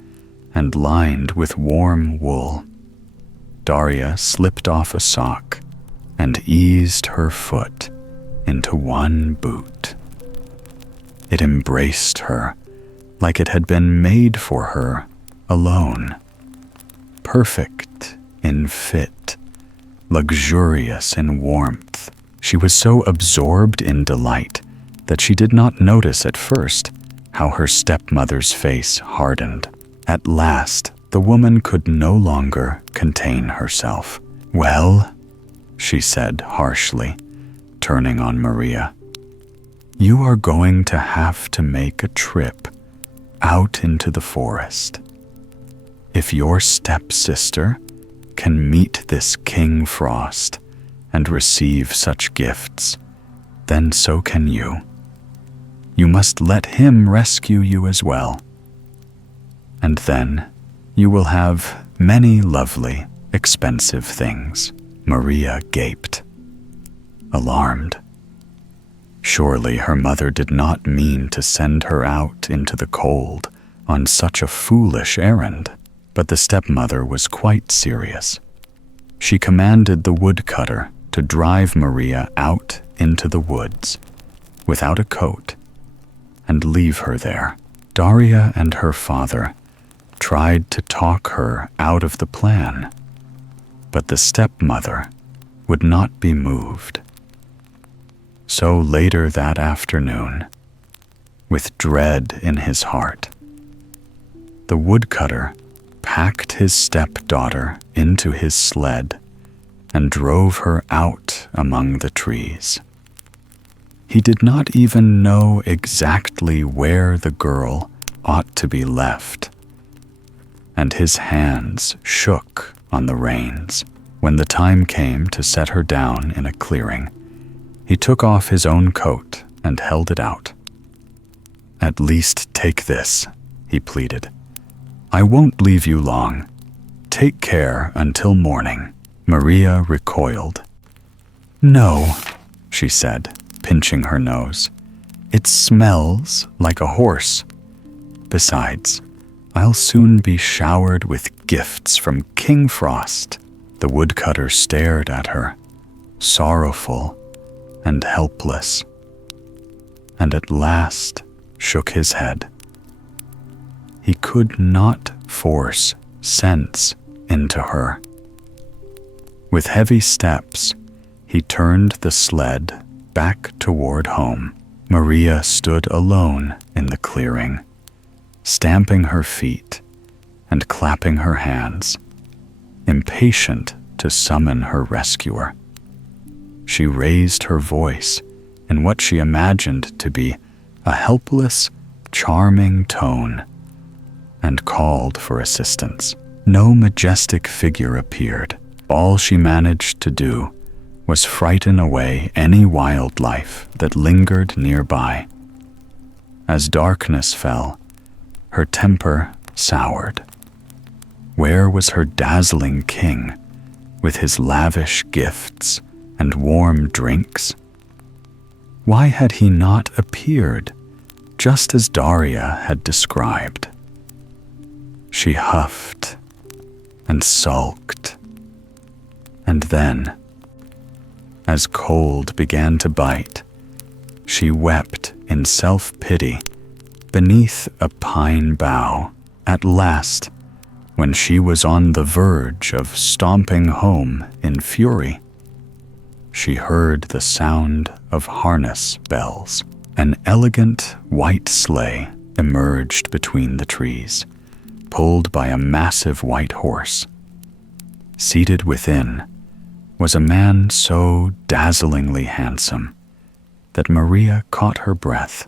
and lined with warm wool. Daria slipped off a sock and eased her foot into one boot. It embraced her like it had been made for her alone. Perfect in fit, luxurious in warmth. She was so absorbed in delight that she did not notice at first how her stepmother's face hardened. At last, the woman could no longer contain herself. "Well," she said harshly, turning on Maria, "you are going to have to make a trip out into the forest. If your stepsister can meet this King Frost and receive such gifts, then so can you. You must let him rescue you as well. And then you will have many lovely, expensive things." Maria gaped, alarmed. Surely her mother did not mean to send her out into the cold on such a foolish errand. But the stepmother was quite serious. She commanded the woodcutter to drive Maria out into the woods without a coat and leave her there. Daria and her father tried to talk her out of the plan, but the stepmother would not be moved. So later that afternoon, with dread in his heart, the woodcutter packed his stepdaughter into his sled and drove her out among the trees. He did not even know exactly where the girl ought to be left, and his hands shook on the reins. When the time came to set her down in a clearing, he took off his own coat and held it out. "At least take this," he pleaded. "I won't leave you long. Take care until morning." Maria recoiled. "No," she said, pinching her nose. "It smells like a horse. Besides, I'll soon be showered with gifts from King Frost." The woodcutter stared at her, sorrowful and helpless, and at last shook his head. He could not force sense into her. With heavy steps, he turned the sled back toward home. Maria stood alone in the clearing, stamping her feet and clapping her hands, impatient to summon her rescuer. She raised her voice in what she imagined to be a helpless, charming tone and called for assistance. No majestic figure appeared. All she managed to do was frighten away any wildlife that lingered nearby. As darkness fell, her temper soured. Where was her dazzling king, with his lavish gifts and warm drinks? Why had he not appeared, just as Daria had described? She huffed and sulked, and then, as cold began to bite, she wept in self-pity beneath a pine bough. At last, when she was on the verge of stomping home in fury, she heard the sound of harness bells. An elegant white sleigh emerged between the trees, pulled by a massive white horse. Seated within was a man so dazzlingly handsome that Maria caught her breath.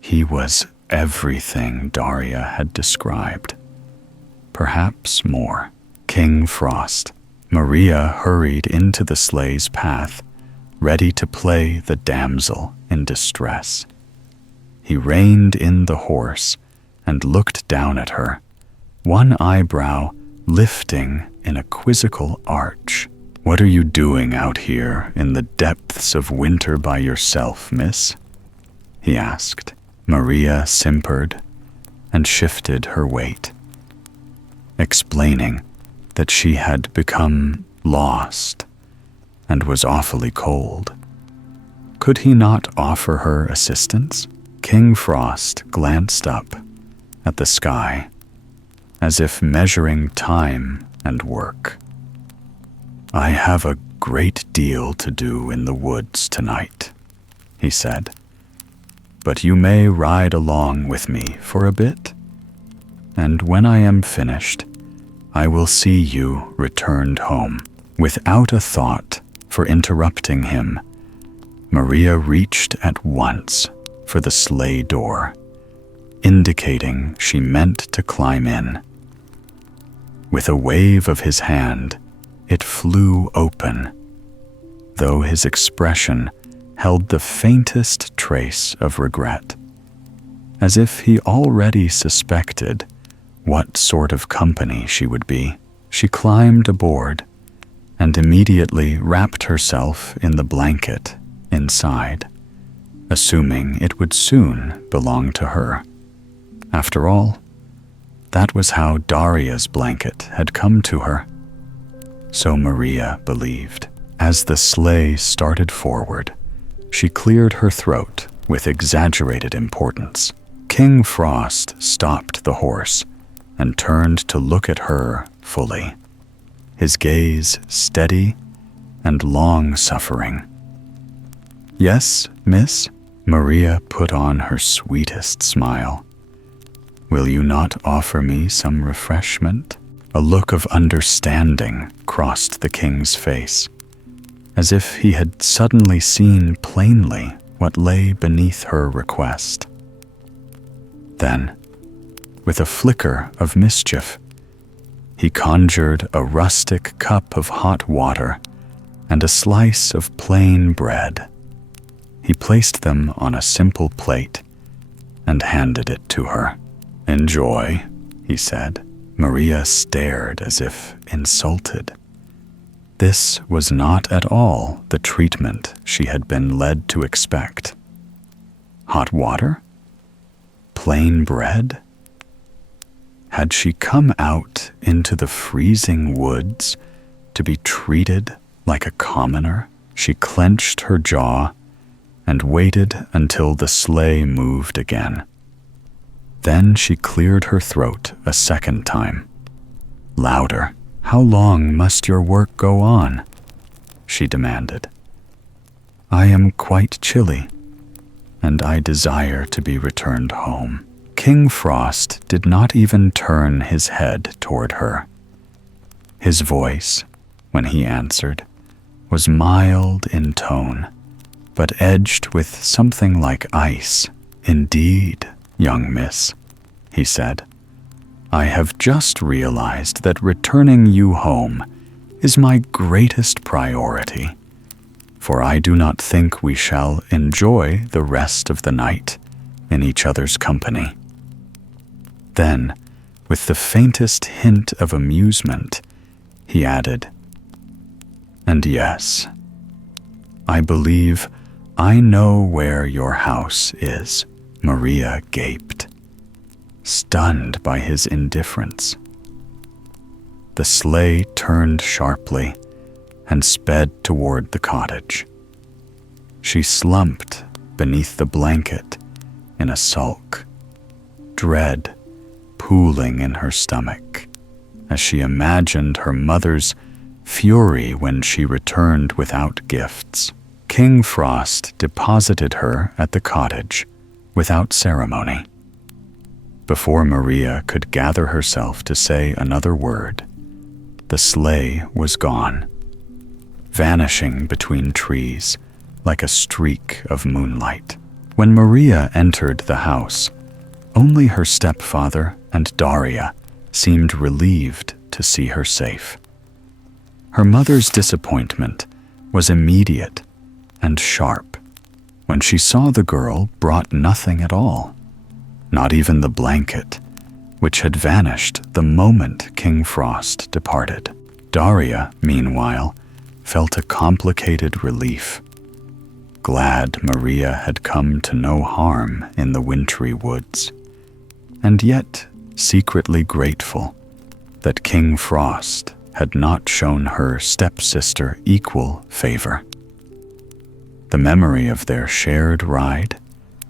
He was everything Daria had described, perhaps more. King Frost. Maria hurried into the sleigh's path, ready to play the damsel in distress. He reined in the horse and looked down at her, one eyebrow lifting in a quizzical arch. "What are you doing out here in the depths of winter by yourself, miss?" he asked. Maria simpered and shifted her weight, explaining that she had become lost and was awfully cold. Could he not offer her assistance? King Frost glanced up at the sky, as if measuring time and work. "I have a great deal to do in the woods tonight," he said, "but you may ride along with me for a bit, and when I am finished, I will see you returned home." Without a thought for interrupting him, Maria reached at once for the sleigh door, indicating she meant to climb in. With a wave of his hand, it flew open, though his expression held the faintest trace of regret, as if he already suspected what sort of company she would be. She climbed aboard and immediately wrapped herself in the blanket inside, assuming it would soon belong to her. After all, that was how Daria's blanket had come to her. So Maria believed. As the sleigh started forward, she cleared her throat with exaggerated importance. King Frost stopped the horse and turned to look at her fully, his gaze steady and long-suffering. "Yes, miss?" Maria put on her sweetest smile. "Will you not offer me some refreshment?" A look of understanding crossed the king's face, as if he had suddenly seen plainly what lay beneath her request. Then, with a flicker of mischief, he conjured a rustic cup of hot water and a slice of plain bread. He placed them on a simple plate and handed it to her. "Enjoy," he said. Maria stared as if insulted. This was not at all the treatment she had been led to expect. Hot water? Plain bread? Had she come out into the freezing woods to be treated like a commoner? She clenched her jaw and waited until the sleigh moved again. Then she cleared her throat a second time. Louder. "How long must your work go on?" she demanded. "I am quite chilly, and I desire to be returned home." King Frost did not even turn his head toward her. His voice, when he answered, was mild in tone, but edged with something like ice. "Indeed, young miss," he said, "I have just realized that returning you home is my greatest priority, for I do not think we shall enjoy the rest of the night in each other's company." Then, With the faintest hint of amusement, he added, "And yes, I believe I know where your house is." Maria gaped, stunned by his indifference. The sleigh turned sharply and sped toward the cottage. She slumped beneath the blanket in a sulk, dread pooling in her stomach as she imagined her mother's fury when she returned without gifts. King Frost deposited her at the cottage without ceremony. Before Maria could gather herself to say another word, the sleigh was gone, vanishing between trees like a streak of moonlight. When Maria entered the house, only her stepfather and Daria seemed relieved to see her safe. Her mother's disappointment was immediate and sharp when she saw the girl brought nothing at all, not even the blanket, which had vanished the moment King Frost departed. Daria, meanwhile, felt a complicated relief, glad Maria had come to no harm in the wintry woods, and yet secretly grateful that King Frost had not shown her stepsister equal favor. The memory of their shared ride,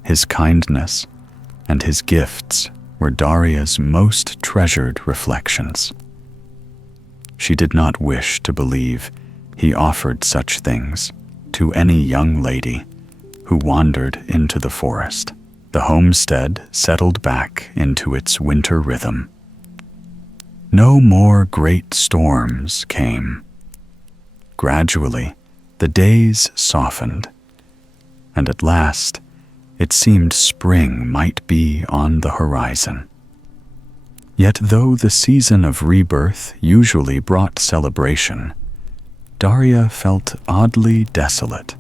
his kindness, and his gifts were Daria's most treasured reflections. She did not wish to believe he offered such things to any young lady who wandered into the forest. The homestead settled back into its winter rhythm. No more great storms came. Gradually, the days softened, and at last it seemed spring might be on the horizon. Yet though the season of rebirth usually brought celebration, Daria felt oddly desolate.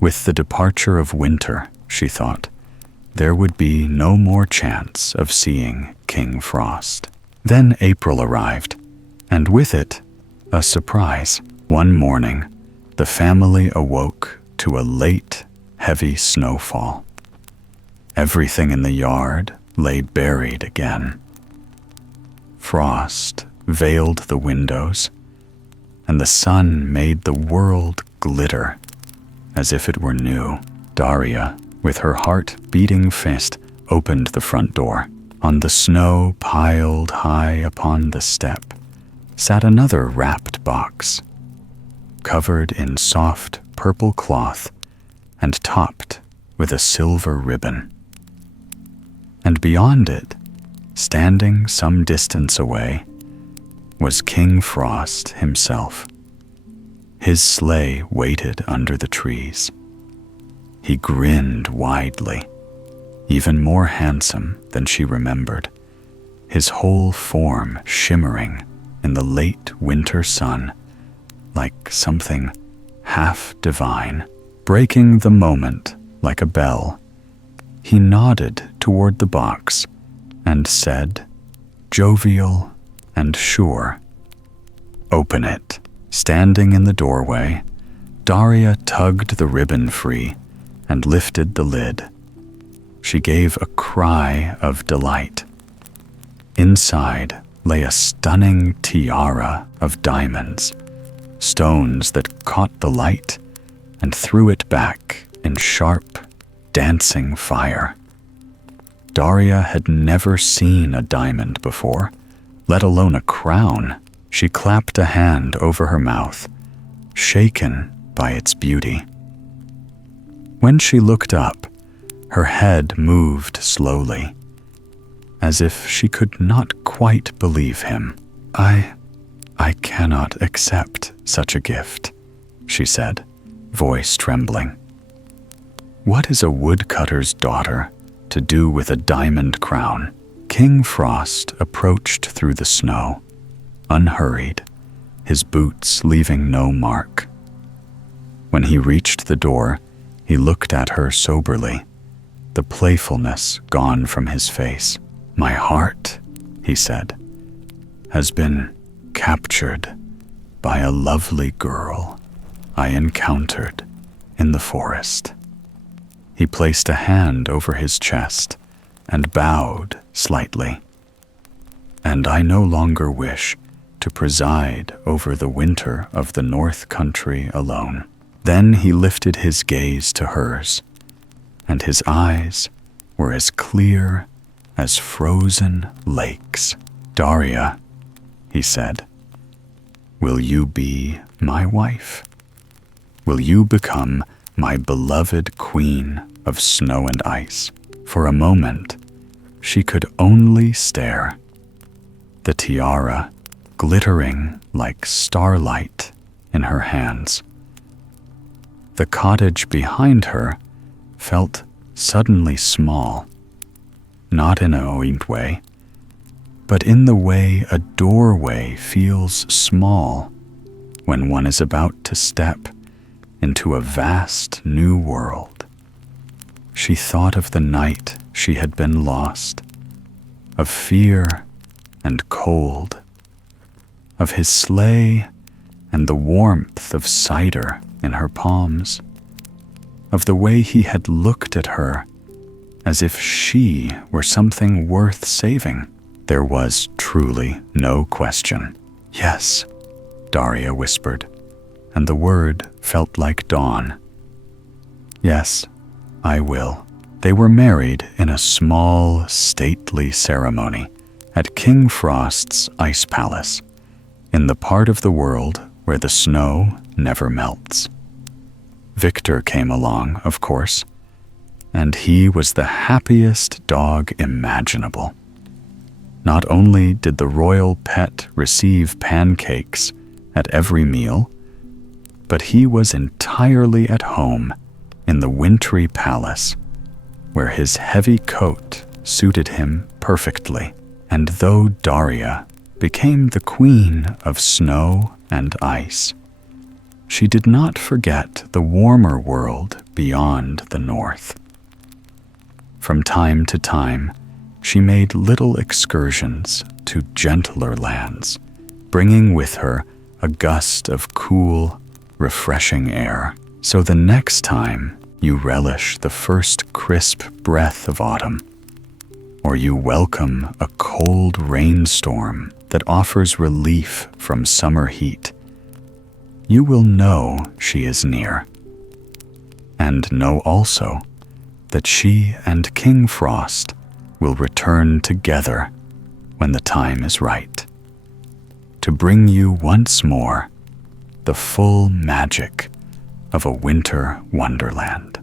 With the departure of winter, she thought, there would be no more chance of seeing King Frost. Then April arrived, and with it, a surprise. One morning, the family awoke to a late, heavy snowfall. Everything in the yard lay buried again. Frost veiled the windows, and the sun made the world glitter as if it were new. Daria, with her heart beating fast, opened the front door. On the snow piled high upon the step sat another wrapped box, covered in soft purple cloth and topped with a silver ribbon. And beyond it, standing some distance away, was King Frost himself. His sleigh waited under the trees. He grinned widely, even more handsome than she remembered, his whole form shimmering in the late winter sun like something half divine. Breaking the moment like a bell, he nodded toward the box and said, jovial and sure, "Open it." Standing in the doorway, Daria tugged the ribbon free and lifted the lid. She gave a cry of delight. Inside lay a stunning tiara of diamonds, stones that caught the light and threw it back in sharp, dancing fire. Daria had never seen a diamond before, let alone a crown. She clapped a hand over her mouth, shaken by its beauty. When she looked up, her head moved slowly, as if she could not quite believe him. I cannot accept such a gift," she said, voice trembling. "What is a woodcutter's daughter to do with a diamond crown?" King Frost approached through the snow, unhurried, his boots leaving no mark. When he reached the door, he looked at her soberly, the playfulness gone from his face. "My heart he said, has been captured by a lovely girl I encountered in the forest. He placed a hand over his chest and bowed slightly. And I no longer wish to preside over the winter of the North Country alone. Then he lifted his gaze to hers, and his eyes were as clear as frozen lakes. Daria, he said, will you be my wife? Will you become my beloved queen of snow and ice? For a moment, she could only stare, the tiara glittering like starlight in her hands. The cottage behind her felt suddenly small, not in a quaint way, but in the way a doorway feels small when one is about to step into a vast new world. She thought of the night she had been lost, of fear and cold, of his sleigh and the warmth of cider in her palms, of the way he had looked at her as if she were something worth saving. There was truly no question. Yes, Daria whispered, and the word felt like dawn. Yes, I will. They were married in a small, stately ceremony at King Frost's ice palace, in the part of the world where the snow never melts. Victor came along, of course, and he was the happiest dog imaginable. Not only did the royal pet receive pancakes at every meal, but he was entirely at home in the wintry palace, where his heavy coat suited him perfectly. And though Daria became the queen of snow and ice, she did not forget the warmer world beyond the north. From time to time, she made little excursions to gentler lands, bringing with her a gust of cool, refreshing air. So the next time you relish the first crisp breath of autumn, or you welcome a cold rainstorm that offers relief from summer heat, you will know she is near. And know also that she and King Frost will return together when the time is right, to bring you once more the full magic of a winter wonderland.